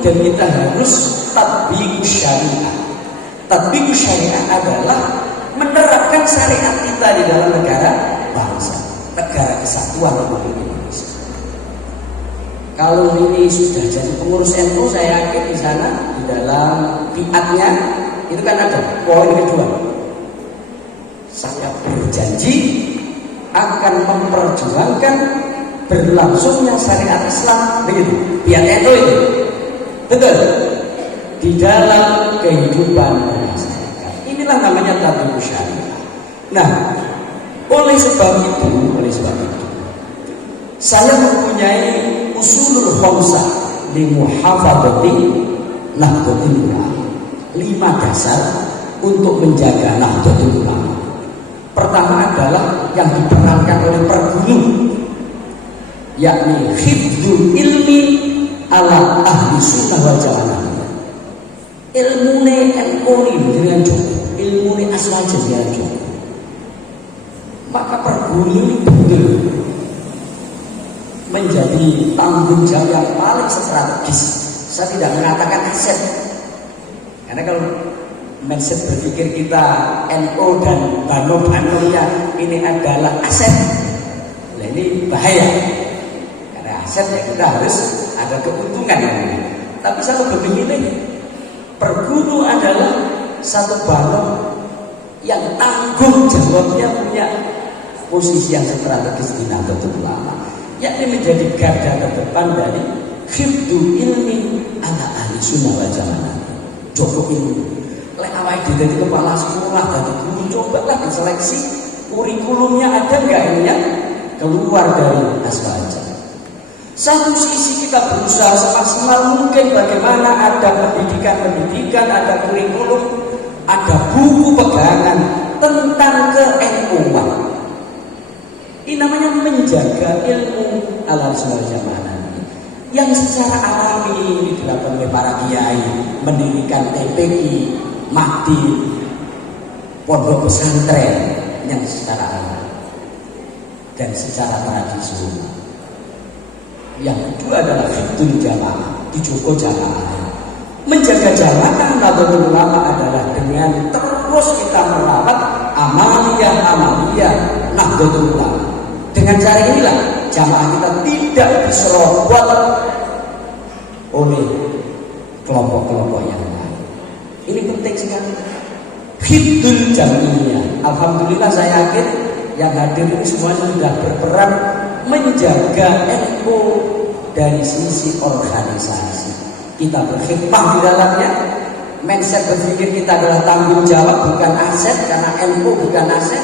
dan kita harus tatbiqus syariah. Tatbiqus syariah adalah menerapkan syariat kita di dalam negara bangsa, negara kesatuan Republik Indonesia. Kalau ini sudah jadi pengurus NU, saya yakin di sana di dalam biatnya itu kan ada poin kedua. Saya berjanji akan memperjuangkan berlangsungnya syariat Islam, begitu. Biat NU itu, betul. Di dalam kehidupan masyarakat. Inilah namanya tatbiqus syariah. Nah, oleh sebab itu, saya mempunyai usulul khamsah li muhafadzati nahdlatul ulama. 5 dasar untuk menjaga nahdlatul ulama. Pertama adalah yang diperankan oleh perguru, yakni hifdzul ilmi ala ahli sunnah wal jamaah. Ilmune NU dengan cukup, ilmune aswaja dengan cukup. Maka perguru ini betul menjadi tanggung jawab yang paling strategis. Saya tidak mengatakan aset, karena kalau mindset berpikir kita NU dan bano-banonya ini adalah aset, nah ini bahaya. Karena aset ya kita harus ada keuntungan. Tapi saya begini, perguru adalah satu bano yang tanggung jawabnya punya posisi yang strategis di Nahdlatul Ulama, yakni menjadi garda terdepan dari hifdzul ilmi ala ahli sunnah wal jamaah. Joko ilmu. Lek awake dhewe dadi kepala sekolah, dadi guru, cobalah diseleksi kurikulumnya ada enggak ini ya keluar dari aswaja. Satu sisi kita berusaha semaksimal mungkin bagaimana ada pendidikan, ada kurikulum, ada buku pegangan tentang ke-NU-an. Ini namanya menjaga ilmu al-sunnah jamaah yang secara alami dilakukan oleh para kiai, mendirikan TPI, Mahdi, pondok pesantren yang secara alami dan secara tradisional. Yang kedua adalah hifdzul jamaah, dijogo jamaah. Menjaga jamaah Nahdlatul Ulama adalah dengan terus kita merawat amaliyah Nahdlatul Ulama. Dengan cara inilah jamaah kita tidak diserobot oleh kelompok-kelompok yang lain. Ini penting sekali. Hifdzul jamiah. Alhamdulillah saya yakin yang hadir ini semua sudah berperan menjaga NU dari sisi organisasi. Kita berkhidmah di dalamnya. Mindset berpikir kita adalah tanggung jawab, bukan aset, karena NU bukan aset,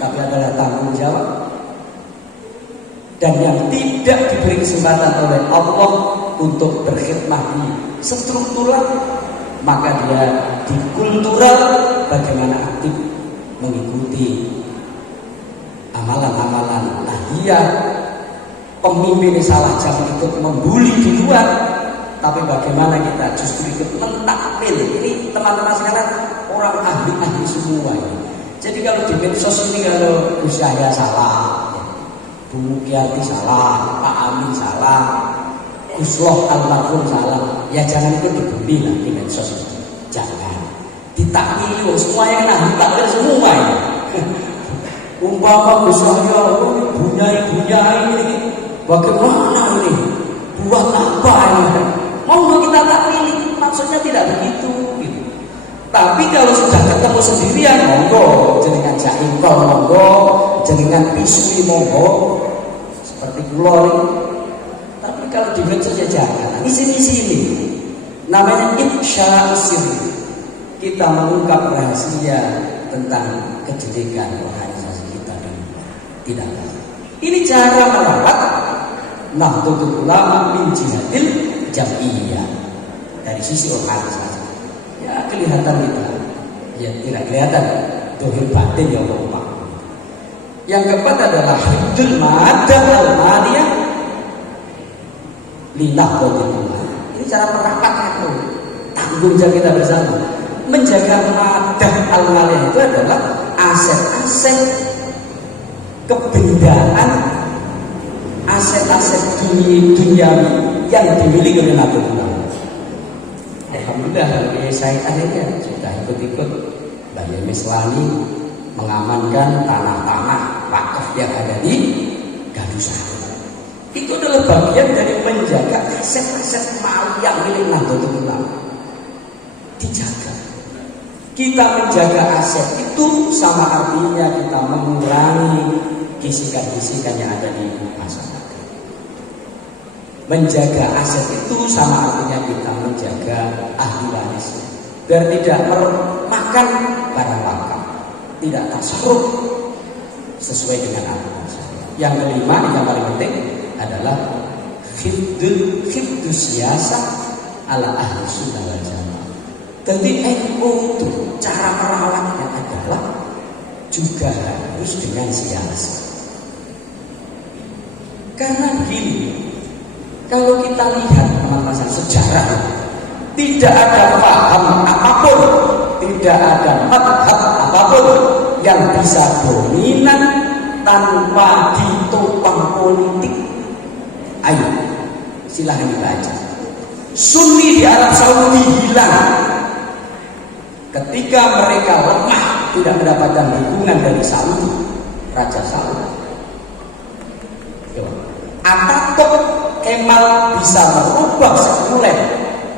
tapi adalah tanggung jawab. Dan yang tidak diberi kesempatan oleh Allah untuk berkhidmah di struktural, maka dia di kultural bagaimana aktif mengikuti amalan-amalan. Nah dia pemimpin salah jam ikut membuli di luar, tapi bagaimana kita justru ikut mentakmil. Ini teman-teman sekarang orang ahli-ahli semua ini. Jadi kalau di medsos ini kalau Gus Yahya salah, Bu Mukyati salah, Pak Amin salah, Gus Loh almarhum salah, ya jangan ikut dibuli lah di medsos. Jangan ditakmili, semua yang ahli takmil semua ini. Umpama Gus Yahya bunyai ini, bagaimana ini? Buat apa ini? Mau kita takmili, maksudnya tidak begitu. Gitu. Tapi kalau sudah ketemu sendirian, monggo, jenengan jaingkol, monggo, jenengan pisui, monggo, seperti kulori. Tapi kalau di medsos ya jangan. Ini namanya ifsha sirri. Kita mengungkap rahasia tentang kejelekan organisasi kita dulu. Tidak. Ini cara merawat Nahdlatul Ulama min jihadil jam'iyah dari sisi organisasi. Ya kelihatan kita, ya tidak kelihatan dohir batin ya Allah. Yang keempat adalah hifdzul madah al-maliyah li Nahdlatul Ulama. Ini cara merawat itu tanggung jawab kita bersama. Menjaga madah al-maliyah itu adalah aset-aset kebendaan, aset-aset duniawi yang dimiliki oleh Nahdlatul Ulama. Alhamdulillah kalau saya akhirnya sudah ikut-ikut Mbak Yemi Selani mengamankan tanah-tanah wakaf yang ada di Gadusari. Itu adalah bagian dari menjaga aset-aset mali yang milik Nahdlatul Ulama. Dijaga. Kita menjaga aset itu sama artinya kita mengurangi bisikan-bisikan yang ada di masyarakat. Menjaga aset itu sama artinya kita menjaga ahli waris, biar tidak makan barang wakaf, tidak tasarruf sesuai dengan aturan. Yang kelima yang paling penting adalah khiddu siyasah ala ahli sunnah wal jamaah. Jadi NU itu cara merawatnya adalah juga harus dengan siasat. Karena begini, kalau kita lihat teman-teman sejarah, tidak ada paham apapun, tidak ada madhab apapun yang bisa dominan tanpa ditopang politik. Ayo, silahkan dibaca. Sunni di Arab Saudi hilang ketika mereka lemah, tidak mendapatkan dukungan dari Saudi, Raja Saudi. Ataturk Kemal bisa merubah sekuler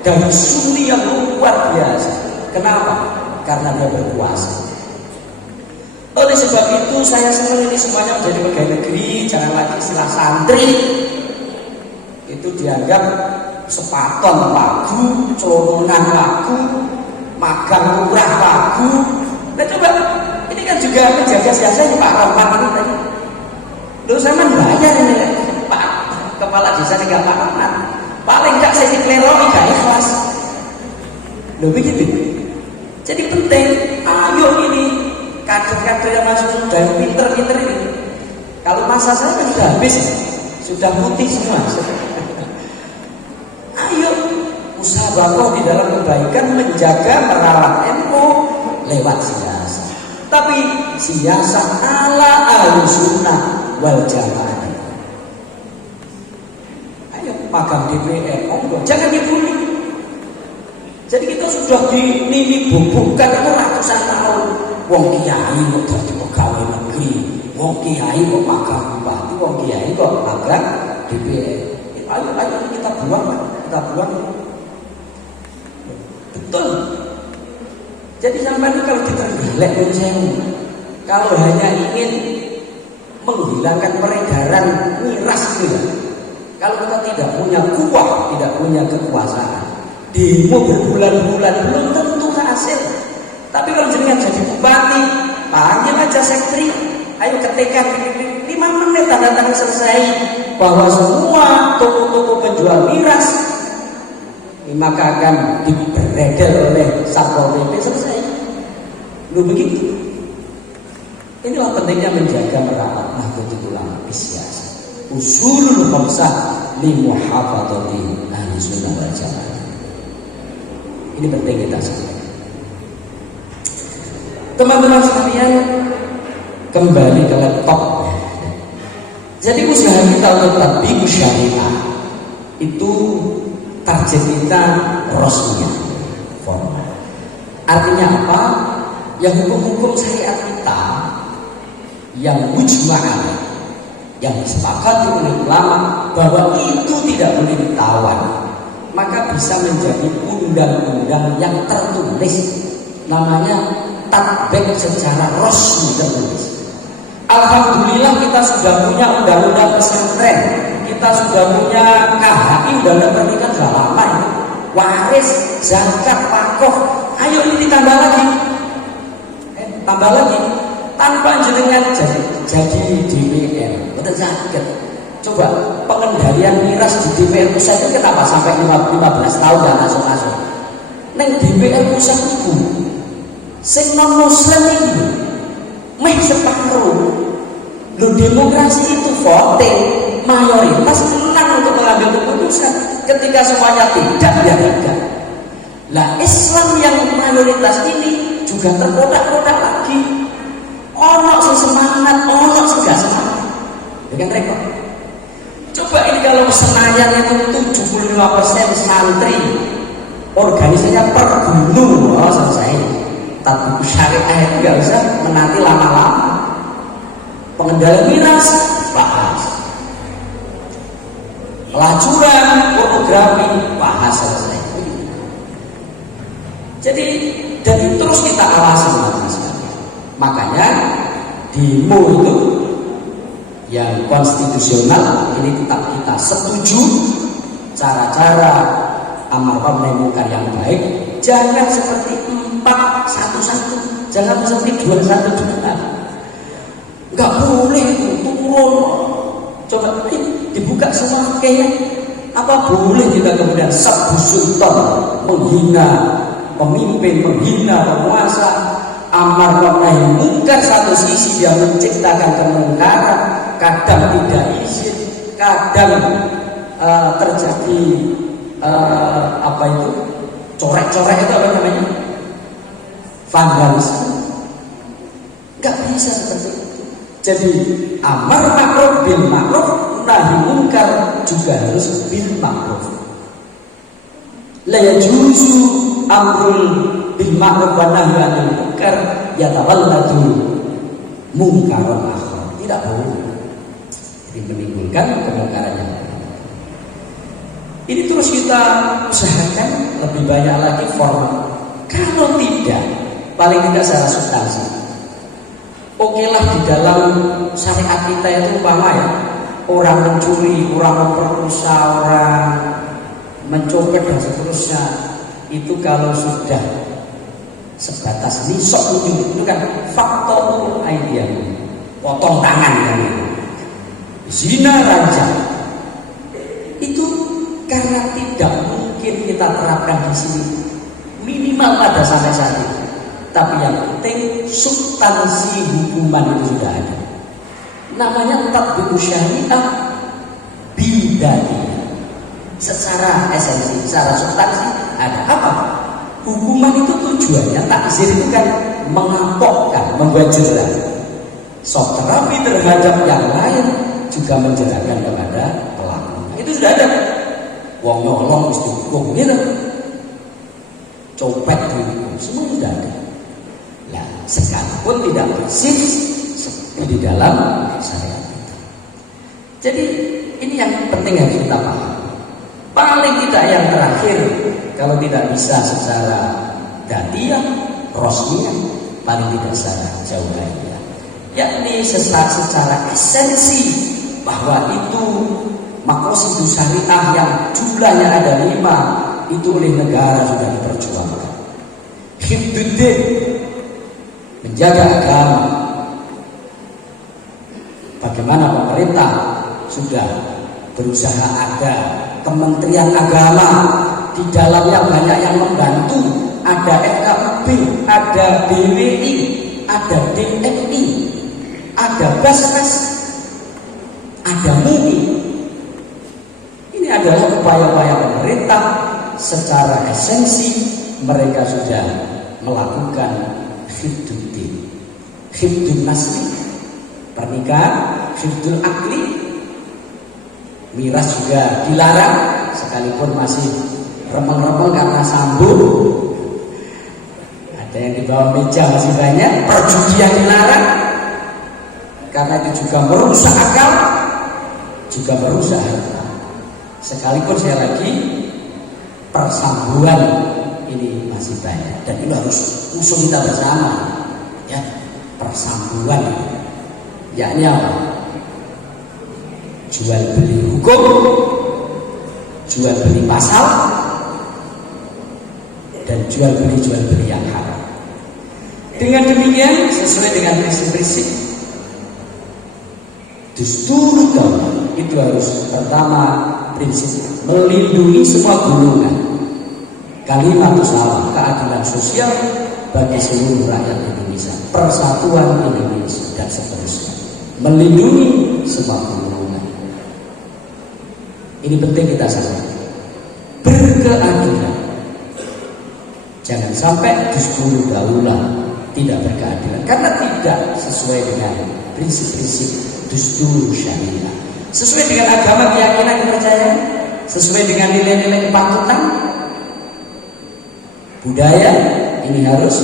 dari Sunni yang luar biasa. Kenapa? Karena dia berkuasa. Oleh sebab itu saya senang ini semuanya menjadi pegawai negeri. Jangan lagi istilah santri itu dianggap sepaton lagu, colonan lagu, magang murah lagu. Nah coba, ini kan juga menjaga siasat ini Pak Rahmat ini tadi. Loh sama bayar ini Pak Kepala Desa ini gak Pak Rahmat. Paling gak saya dikleroni gak ikhlas. Loh begitu. Jadi penting, ayo ini kader-kader yang masuk sudah yang pinter-pinter ini. Kalau masa saya kan sudah habis, sudah putih semua. Ayo usaha di dalam kebaikan menjaga merawat NU lewat siasat. Tapi siasat ala ahlussunnah wal jamaah. Ayo magang DPR, jangan dibunuh. Jadi kita sudah bubukan itu ratusan tahun. Wong kiai kok dadi pegawai negeri, wong kiai kok magang bupati, wong kiai kok magang DPR. Ayo kita buang. Betul. Jadi sampai itu kalau kita galak kalau hanya ingin menghilangkan peredaran miras itu, kalau kita tidak punya kuah, tidak punya kekuasaan, demo berbulan-bulan belum tentu hasil. Tapi kalau jenengan jadi bupati, panggil aja sektri, ayo ketika 5 menit tanda tangan selesai bahwa semua toko-toko penjual miras maka akan diberedel oleh Satpol PP, selesai. Lu begitu. Inilah pentingnya menjaga merawat Nahdlatul Ulama bisyasa. Usulul khamsah li muhafadzati ahli sunnah wal jamaah. Ini penting kita sampaikan. Teman-teman sekalian, kembali ke laptop. Jadi usaha kita untuk tatbiq syariah itu target kita rosmiyah, formal. Artinya apa? Yang hukum-hukum syariat kita yang mujma'ah, yang disepakati oleh ulama bahwa itu tidak boleh ditawan, maka bisa menjadi undang-undang yang tertulis, namanya tatbik secara resmi tertulis. Alhamdulillah kita sudah punya undang-undang pesantren, kita sudah punya KHI, undang-undang pernikahan sudah lama ini. Waris, zakat, wakaf, ayo ini ditambah lagi, tambah lagi. Tanpa jenengan jadi DPR, betul sakit. Coba pengendalian miras di DPR pusat itu kenapa sampai 15 tahun dan masuk-masuk? Neng DPR pusat itu, sing non Muslim itu, meh separuh. Lo demokrasi itu voting, mayoritas menang untuk mengambil keputusan. Ketika semuanya tidak, ya tidak. Lah Islam yang mayoritas ini juga terkodak-kodak lagi. Ono sesemangat, ono gak semangat. Dengan rekor. Coba ini kalau Senayan itu 75% santri, organisasinya per gunung, oh selesai. Tatbik syariah itu nggak usah menanti lama-lama. Pengendalian miras bahas, pelacuran pornografi bahas, selesai. Jadi dan terus kita awasi mas. Makanya demo itu yang konstitusional ini tetap kita setuju cara-cara amar ma'ruf munkar yang baik. Jangan seperti 4-1-1, jangan seperti 2-1-2. Nggak boleh turun. Coba dibuka semua kayaknya. Apa boleh kita kemudian sabu sultan menghina pemimpin, menghina penguasa, amar ma'ruf munkar satu sisi dia menciptakan kemungkaran, kadang tidak izin, kadang terjadi apa itu coret-coret itu apa namanya, vandalisme. Nggak bisa seperti itu. Jadi amar ma'ruf bil ma'ruf, nahi munkar juga harus bil ma'ruf. La yajuzu amrul bil ma'ruf wa nahyi 'anil munkar yatawalladu munkaran akhar. Tidak boleh. Jadi menimbulkan kemungkaran yang lain. Ini terus kita usahakan lebih banyak lagi formal. Kalau tidak, paling tidak secara substansi. Oke lah di dalam syariat kita itu umpama ya, orang mencuri, orang memperkosa, orang mencopet dan seterusnya, itu kalau sudah sebatas nisok itu kan faktor idea, potong tangan kan itu. Zina ranjang itu karena tidak mungkin kita terapkan di sini, minimal pada sampai saat ini. Tapi yang penting substansi hukuman itu sudah ada. Namanya tatbik syariah bidani. Secara esensi, secara substansi ada apa? Hukuman itu tujuannya, takzir itu kan mengapokkan, membuat jerah. Shock terapi terhadap yang lain juga menjerahkan kepada pelaku. Itu sudah ada. Wong nyolong mesti hukum gitu. Copet dihukum, semua sudah ada. Ya, sekalipun tidak persis seperti di dalam syariat itu. Jadi ini yang penting harus kita paham. Paling tidak yang terakhir, kalau tidak bisa secara datiah, rosmiyah, paling tidak secara jauhiyah, yakni secara esensi bahwa itu maqasid syariah yang jumlahnya ada 5 itu oleh negara sudah diperjuangkan. Hifdzuddin, menjaga agama. Bagaimana pemerintah sudah berusaha ada Kementerian Agama, di dalamnya banyak yang membantu, ada FKUB, ada BWI, ada DNI, ada Basnas, ada MUI. Ini adalah upaya-upaya pemerintah secara esensi. Mereka sudah melakukan hifdzuddin, hifdzun nasli, pernikahan, hifdzul akli, miras juga dilarang, sekalipun masih remeng-remeng karena sambung. Ada yang di bawah meja masih banyak. Perjudian dilarang karena itu juga merusak akal, juga merusak harta. Sekalipun saya lagi persambungan ini masih banyak, dan ini harus usul kita bersama ya. Persambungan yakni apa? Jual beli hukum, jual beli pasal, dan jual beli yang haram. Dengan demikian sesuai dengan prinsip-prinsip dustur itu harus pertama prinsip melindungi semua golongan. Kalimat usaha keadilan sosial bagi seluruh rakyat Indonesia, persatuan Indonesia dan seterusnya. Melindungi semua golongan. Ini penting kita sadari. Berkeadilan. Jangan sampai dustur daulah tidak berkeadilan karena tidak sesuai dengan prinsip-prinsip dustur syariah, sesuai dengan agama, keyakinan, kepercayaan, sesuai dengan nilai-nilai kepatutan. budaya ini harus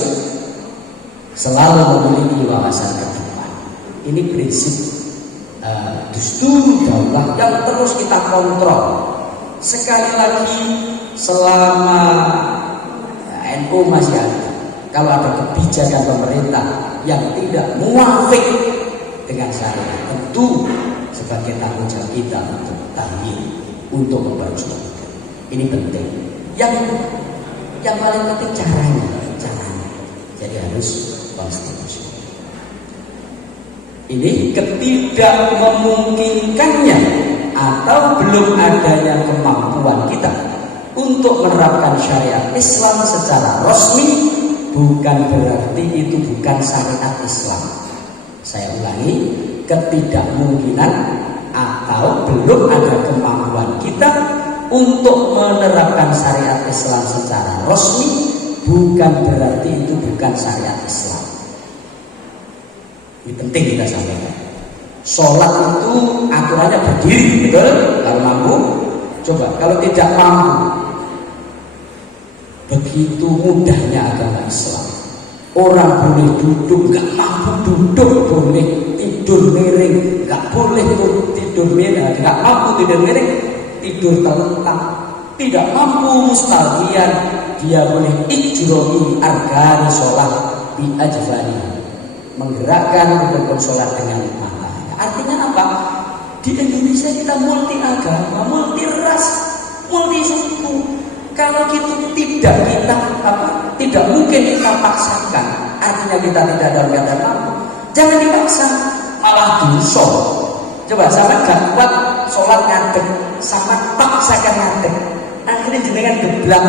selalu memiliki wawasan ke depan. Ini prinsip dusturi daulah yang terus kita kontrol. Sekali lagi, selama NU masih ada, kalau ada kebijakan pemerintah yang tidak muafik dengan syariat, tentu sebagai tanggung jawab kita untuk tahlil, untuk memperjuangkan. Ini penting. Yang paling penting caranya. Jadi harus konstitusi. Ini ketidak memungkinkannya atau belum adanya kemampuan kita untuk menerapkan syariat Islam secara resmi bukan berarti itu bukan syariat Islam. Saya ulangi, ketidakmungkinan atau belum ada kemampuan kita untuk menerapkan syariat Islam secara resmi bukan berarti itu bukan syariat Islam. Ini penting kita sampaikan. Sholat itu aturannya berdiri, betul? Kalau mampu, coba. Kalau tidak mampu, begitu mudahnya agama Islam. Orang boleh duduk, nggak mampu duduk, boleh tidur miring, nggak boleh tidur miring, nggak mampu tidur miring, tidur terlentang. Tidak mampu mustalqiyan, dia boleh ijro'i arkani sholat bi ajfani, menggerakkan rukun sholat dengan matanya. Artinya apa? Di Indonesia kita multi agama, multi ras, multi suku. Kalau gitu tidak mungkin kita paksakan. Artinya kita tidak dalam keadaan mampu. Jangan dipaksa, malah dosa. Coba sama gak kuat sholat ngadeg, sama paksakan ngadeg. Akhirnya jenengan geblak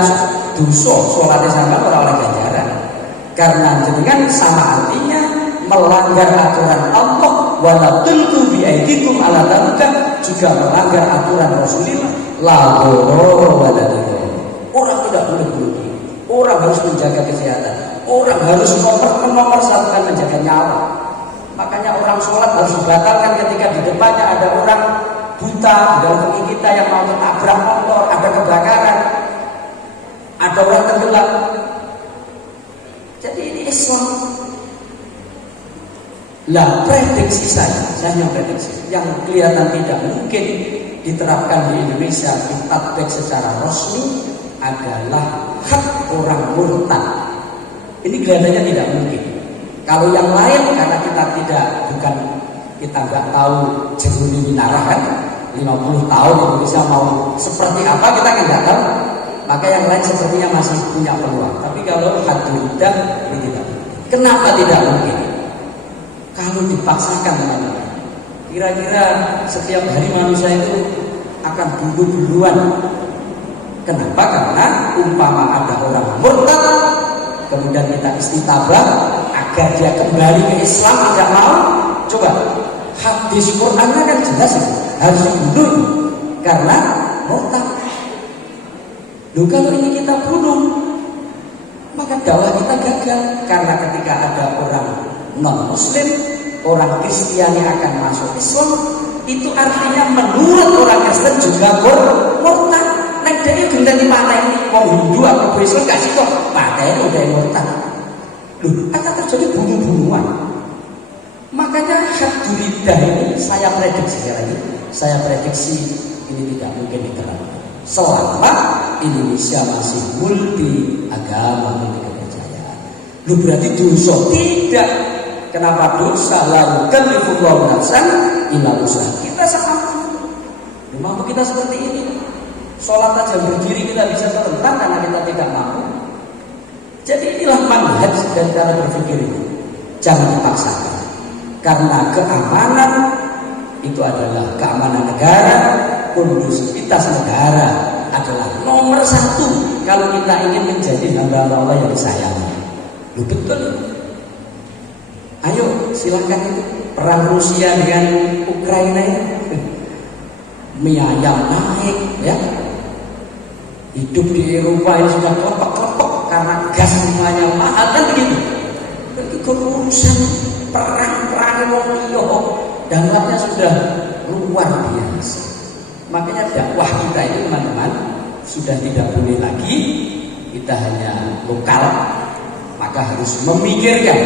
dosa sholatnya sama orang oleh ganjaran. Karena jenengan sama artinya melanggar aturan Allah, wala tulqu bi aydikum ala taluka, juga melanggar aturan Rasulullah, la darara wala dirar. Orang tidak boleh bunuh diri. Orang harus menjaga kesehatan. Orang harus nomor satukan menjaga nyawa. Makanya orang sholat harus dibatalkan ketika di depannya ada orang buta di dalam kaki kita yang mau menabrak motor, ada kebakaran, ada orang tenggelam. Jadi ini Islam. Lah prediksi saya hanya prediksi yang kelihatan tidak mungkin diterapkan di Indonesia ditatbik secara resmi adalah hak orang murtad. Ini kelihatannya tidak mungkin. Kalau yang lain karena kita nggak tahu jeruni minarah kan, 50 tahun Indonesia mau seperti apa kita nggak tahu. Maka yang lain sepertinya masih punya peluang. Tapi kalau hadidah ini tidak. Kenapa tidak mungkin? Kalau dipaksakan teman-teman, kira-kira setiap hari manusia itu akan bunuh duluan. Kenapa? Karena umpama ada orang murtad, kemudian kita istitabah agar dia kembali ke Islam, tidak mau. Coba hadis Qurannya kan jelas itu, harus dibunuh karena murtad. Loh, kalau ini kita bunuh, maka dakwah kita gagal. Karena ketika ada orang non-Muslim, orang Kristiani akan masuk Islam, itu artinya menurut orang Kristen juga murtad. Nek dia gendani mana ini mau Hindu atau Islam gak sih kok mata ini udah murtad. Loh, akan terjadi bunuh-bunuhan. Makanya haduridah ini saya prediksi ini tidak mungkin diterapkan selama Indonesia masih multi agama, multi kepercayaan. Lu berarti dosa? Tidak. Kenapa dosa? Lalu kan difullahu nafsan illa usaha. Kita sama. Mampu kita seperti ini. Sholat aja berdiri kita bisa terlentang karena kita tidak mampu. Jadi inilah manhaj dan cara berpikir itu. Jangan dipaksakan. Karena keamanan itu adalah keamanan negara, kondusivitas negara adalah nomor satu kalau kita ingin menjadi hamba Allah yang disayangi. Lu betul. Ayo silakan itu perang Rusia dengan Ukraina ini. Mie ayam naik, ya. Hidup di Eropa ini sudah kelepek-kelepek karena gas semuanya mahal kan begitu. Itu urusan perang dampaknya sudah luar biasa. Makanya dakwah kita itu teman-teman sudah tidak boleh lagi kita hanya lokal, maka harus memikirkan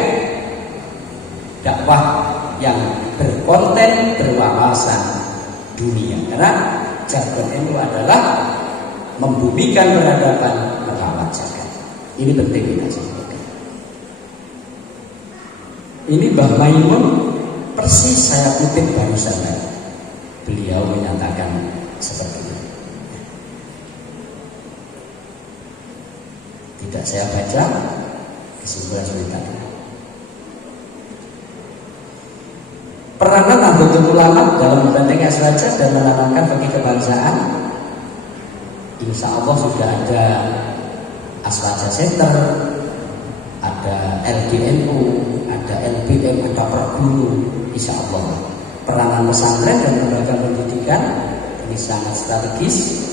dakwah yang berkonten berwawasan dunia. Karena jargon itu adalah membumikan peradaban merawat jagat. Ini penting kita sampaikan. Ini Mbah Maimun persis saya kutip barusan. Beliau menyatakan seperti itu. Tidak saya baca kesimpulan tadi. Peranan Nahdlatul Ulama dalam membentengi Aswaja dan menanamkan bagi kebangsaan, insya Allah sudah ada Aswaja Center, ada LDNU, ada LBM, ada Perguru. Insya Allah peranan pesantren dan lembaga pendidikan ini sangat strategis.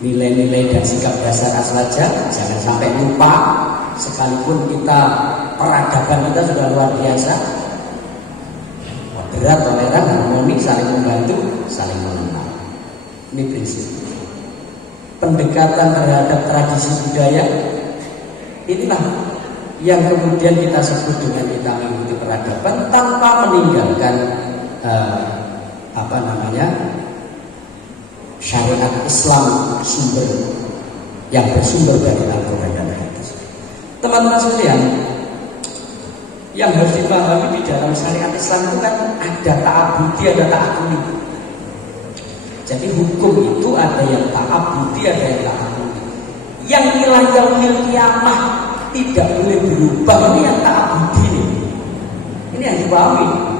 Nilai-nilai dan sikap dasar Aswaja jangan sampai lupa, sekalipun kita peradaban kita sudah luar biasa, moderat, toleran, harmoni, saling membantu, saling mengenal. Ini prinsip. Pendekatan terhadap tradisi budaya, inilah yang kemudian kita sebut dengan kita mengikuti peradaban tanpa meninggalkan syariat Islam sumber yang bersumber dari Al-Quran dan Hadis. Teman-teman sekalian, yang harus dipahami di dalam syariat Islam itu kan ada ta'abudi, ada ta'akuli. Jadi hukum itu ada yang ta'abudi, ada yang ta'akuli. Yang ila yaumil qiyamah tidak boleh berubah, ini yang ta'abudi. Ini yang dipahami.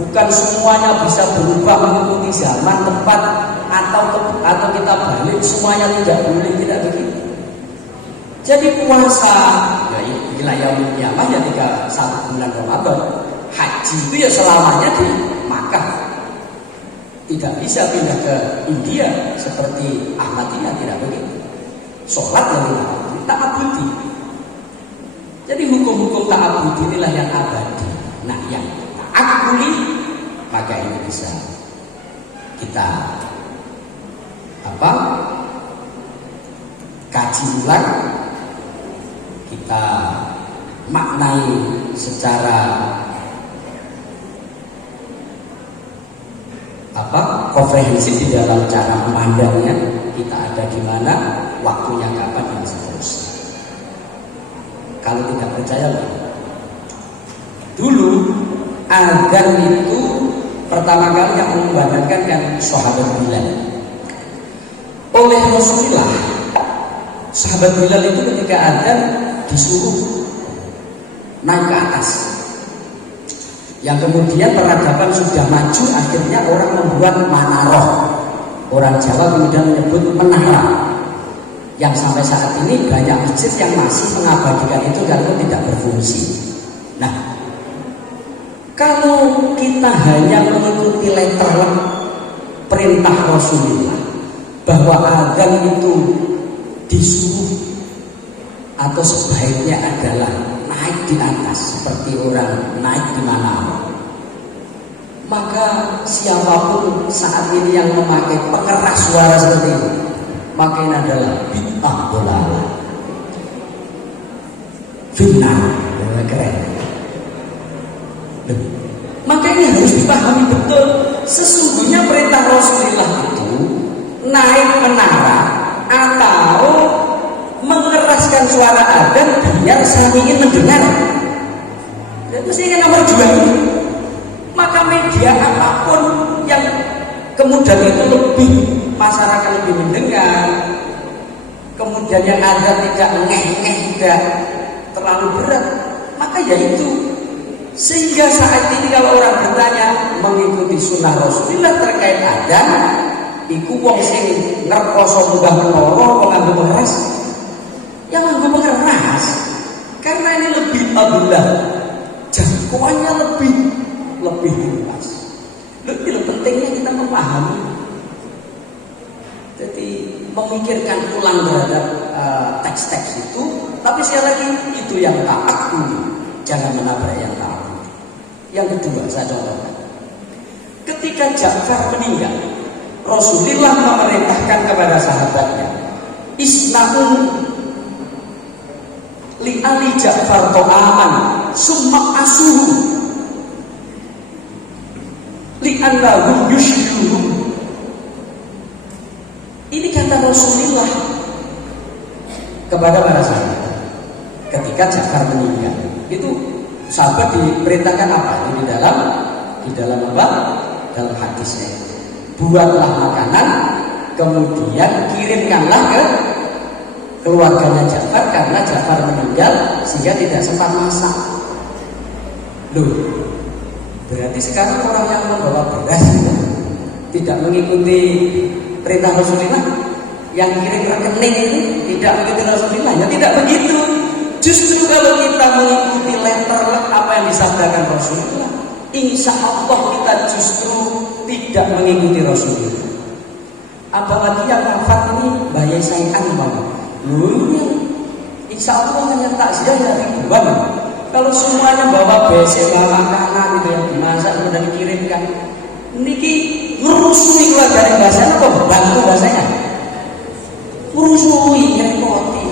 Bukan semuanya bisa berubah mengikuti zaman, tempat, atau kita balik semuanya tidak boleh, tidak begitu. Jadi puasa ya wilayah Myanmar ya 1 bulan Ramadan. Haji itu ya selamanya di Makkah. Tidak bisa pindah ke India seperti Ahmadiyah, tidak begitu. Sholat yang ta'abudi. Jadi hukum-hukum ta'abudi inilah yang abadi. Nah, yang ta'akuli maka ini bisa kita kaji ulang, kita maknai secara komprehensif di dalam cara memandangnya, kita ada di mana, waktunya kapan, dan seterusnya. Kalau tidak percaya, dulu azan itu pertama kali yang mengumandangkan kan sahabat Bilal. Oleh Rasulullah, sahabat Bilal itu ketika azan disuruh naik ke atas. Yang kemudian peradaban sudah maju, akhirnya orang membuat manaroh. Orang Jawa kemudian menyebut menara. Yang sampai saat ini banyak masjid yang masih mengabadikan itu karena tidak berfungsi. Nah, kalau kita hanya mengikuti letterlah perintah Rasulullah bahwa azan itu disuruh atau sebaiknya adalah naik di atas seperti orang naik di mana, maka siapapun saat ini yang memakai pengeras suara seperti ini, maka ini adalah bid'ah dolalah. Fitnah, keren. Maka ini harus dipahami betul. Sesungguhnya perintah Rasulullah itu naik menara atau mengeraskan suara adzan biar samiin mendengar. Itu sih yang nomor 2. Maka media apapun yang kemudian itu lebih masyarakat lebih mendengar, kemudian yang adzan tidak ngeh-ngeh, tidak terlalu berat, maka ya itu. Sehingga saat ini kalau orang bertanya mengikuti sunnah Rasulullah terkait adzan, iku wong sing ngerkoso munggah menara kok nganggo pengeras. Yang nganggo pengeras karena ini lebih abdullah, jangkauannya lebih luas. Lebih pentingnya kita memahami. Jadi memikirkan ulang terhadap teks-teks itu, tapi sekali lagi itu yang taat dulu, jangan menabrak yang taat. Yang kedua, saya contohkan. Ketika Ja'far meninggal, Rasulullah memerintahkan kepada sahabatnya, isna'un li ali Ja'far ta'aman summa asuhu li annahum yushyuhum. Ini kata Rasulullah kepada para sahabat ketika Ja'far meninggal. Itu sahabat diperintahkan apa? Di dalam apa? Dalam hadisnya, buatlah makanan, kemudian kirimkanlah ke keluarganya Ja'far karena Ja'far meninggal sehingga tidak sempat masak. Loh, berarti sekarang orang yang membawa beras tidak mengikuti perintah Rasulullah, yang kirim rekening itu tidak mengikuti Rasulullah. Ya tidak begitu. Justru kalau kita mengikuti letter apa yang disabdakan Rasulullah, insya Allah kita justru tidak mengikuti Rasulullah. Apalagi yang wafat ini bahaya sayang banget. Insya Allah hanya takziah ya ribuan. Kalau semuanya bawa besek, bawa makanan itu yang dimasak kemudian dikirimkan, niki ngerusui keluarga dari bahasanya kok bantu bahasanya, ngerusui ngerepoti,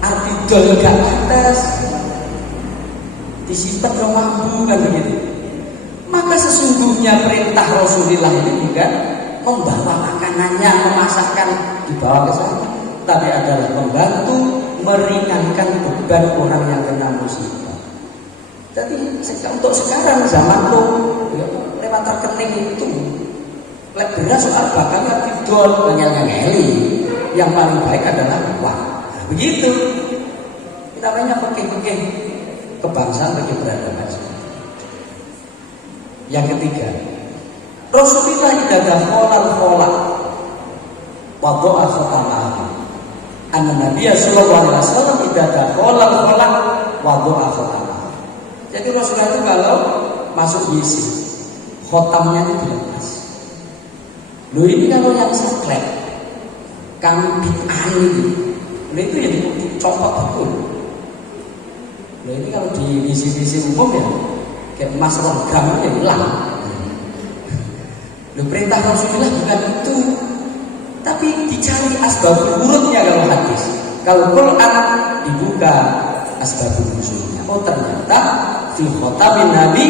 arti dol gak atas, disimpan dong mampu kan begitu. Maka sesungguhnya perintah Rasulullah ini bukan membawa makanannya, memasakkan dibawa ke sana, tapi adalah membantu meringankan beban orang yang kena musibah. Jadi untuk sekarang zaman lo lewat rekening itu, lek beras soal bakalnya tidol ngel-ngeli. Yang paling baik adalah uang. Nah, begitu. Kita banyak pakai kebangsaan bagi peradaban. Yang ketiga, Rasulullah idadah kholal wa doa khotamah. An-Nabiya sallallahu alaihi wasallam idadah kholal wa doa khotamah. Jadi Rasulullah itu kalau masuk WC, khotamnya itu dilepas. Loh ini kalau yang saklek, kang bid'ah itu, loh itu ya dicopot betul. Loh ini kalau di WC umum ya, kayak emas logam ya hilang. Loh perintah Rasulullah bukan itu, tapi dicari asbabul wurudnya kalau hadis. Kalau Quran dibuka asbabul nuzulnya. Oh ternyata fi khotamin Nabi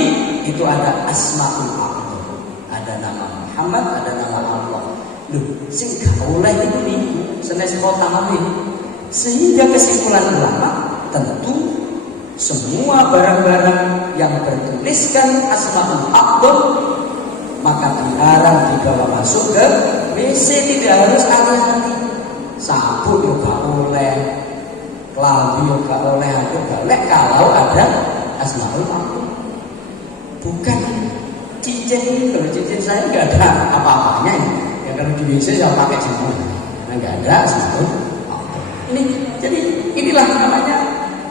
itu ada asmaul a'zam, ada nama Muhammad, ada nama Allah. Loh, sing gak oleh itu niku senes khotam ini. Sehingga kesimpulan ulama, tentu semua barang-barang yang bertuliskan asmaul a'zam maka dilarang dibawa masuk ke WC. Tidak harus aneh-aneh. Sabun juga oleh, kelambi juga oleh, aku boleh kalau ada asmaul a'zam. Bukan cincin ini, kalau cincin saya nggak ada apa-apanya ini. Ya kalau di WC saya pakai cincin, nah, nggak ada asmaul a'zam. Ini jadi inilah namanya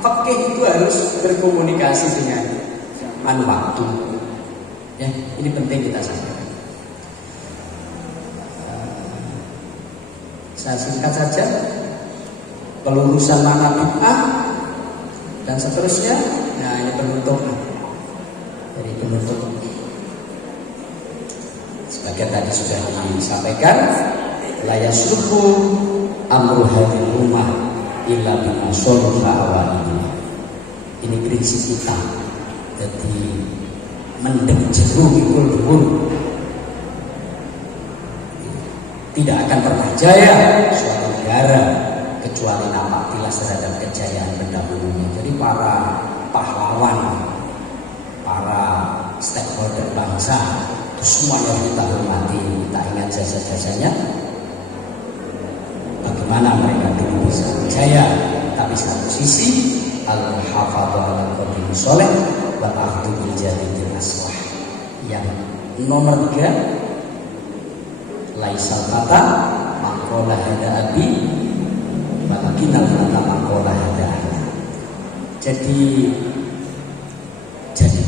fikih itu harus berkomunikasi dengan waktu. Ya, ini penting kita sampaikan. Saya singkat saja pelurusan mana bid'ah dan seterusnya. Nah ini penutup. Jadi penutup sebagian tadi sudah disampaikan. La yasluhu amru hadhil ummah illa bima sharafa awalihi. Ini prinsip kita. Jadi mendeng jeru mikul dhuwur tidak akan pernah jaya suatu negara kecuali apabila terhadap kejayaan pendahulunya. Jadi para pahlawan, para stakeholder bangsa itu semuanya kita hormati, kita ingat jasa-jasanya, bagaimana mereka dulu bisa jaya. Tapi satu sisi al-hafadhu ala qadim sholeh wa akhdhu bil jadidil aslah. Yang nomor 3, laisal kata maqala hada abi walakinal kata maqala hada. Jadi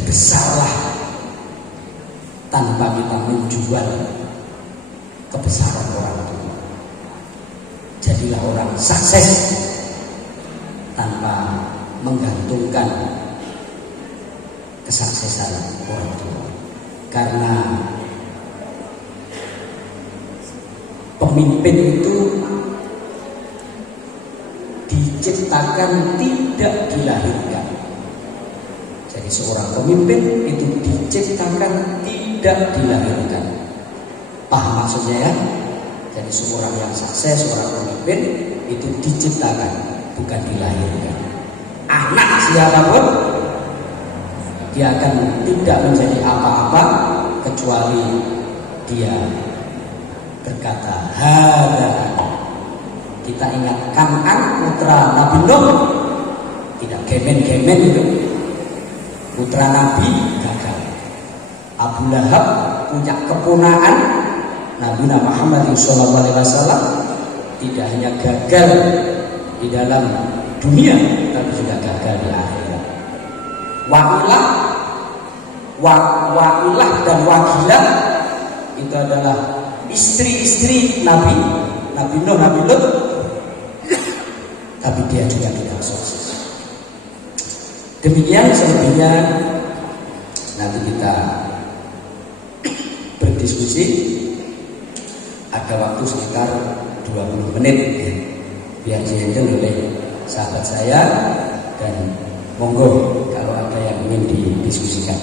besarlah tanpa kita menjual kebesaran orang tua. Jadilah orang sukses tanpa menggantungkan kesuksesan orang tua. Karena pemimpin itu diciptakan, tidak dilahirkan. Jadi seorang pemimpin itu diciptakan, tidak dilahirkan. Paham maksudnya ya? Jadi seorang yang sukses, seorang pemimpin itu diciptakan, bukan dilahirkan. Anak siapapun dia akan tidak menjadi apa-apa kecuali dia berkata hada. Kita ingat Kan'an putra Nabi Nuh, tidak gemen-gemen itu, putra Nabi gagal. Abu Lahab punya keponaan Nabi Muhammad SAW, tidak hanya gagal di dalam dunia, tapi juga gagal di akhirat. Wa'ilah dan Wagilah itu adalah istri-istri Nabi Nuh, Nabi Lut, tapi dia juga tidak sukses. Demikian selebihnya nanti kita berdiskusi. Ada waktu sekitar 20 menit ya, biar dihandle oleh sahabat saya, dan monggo kalau ada yang ingin didiskusikan.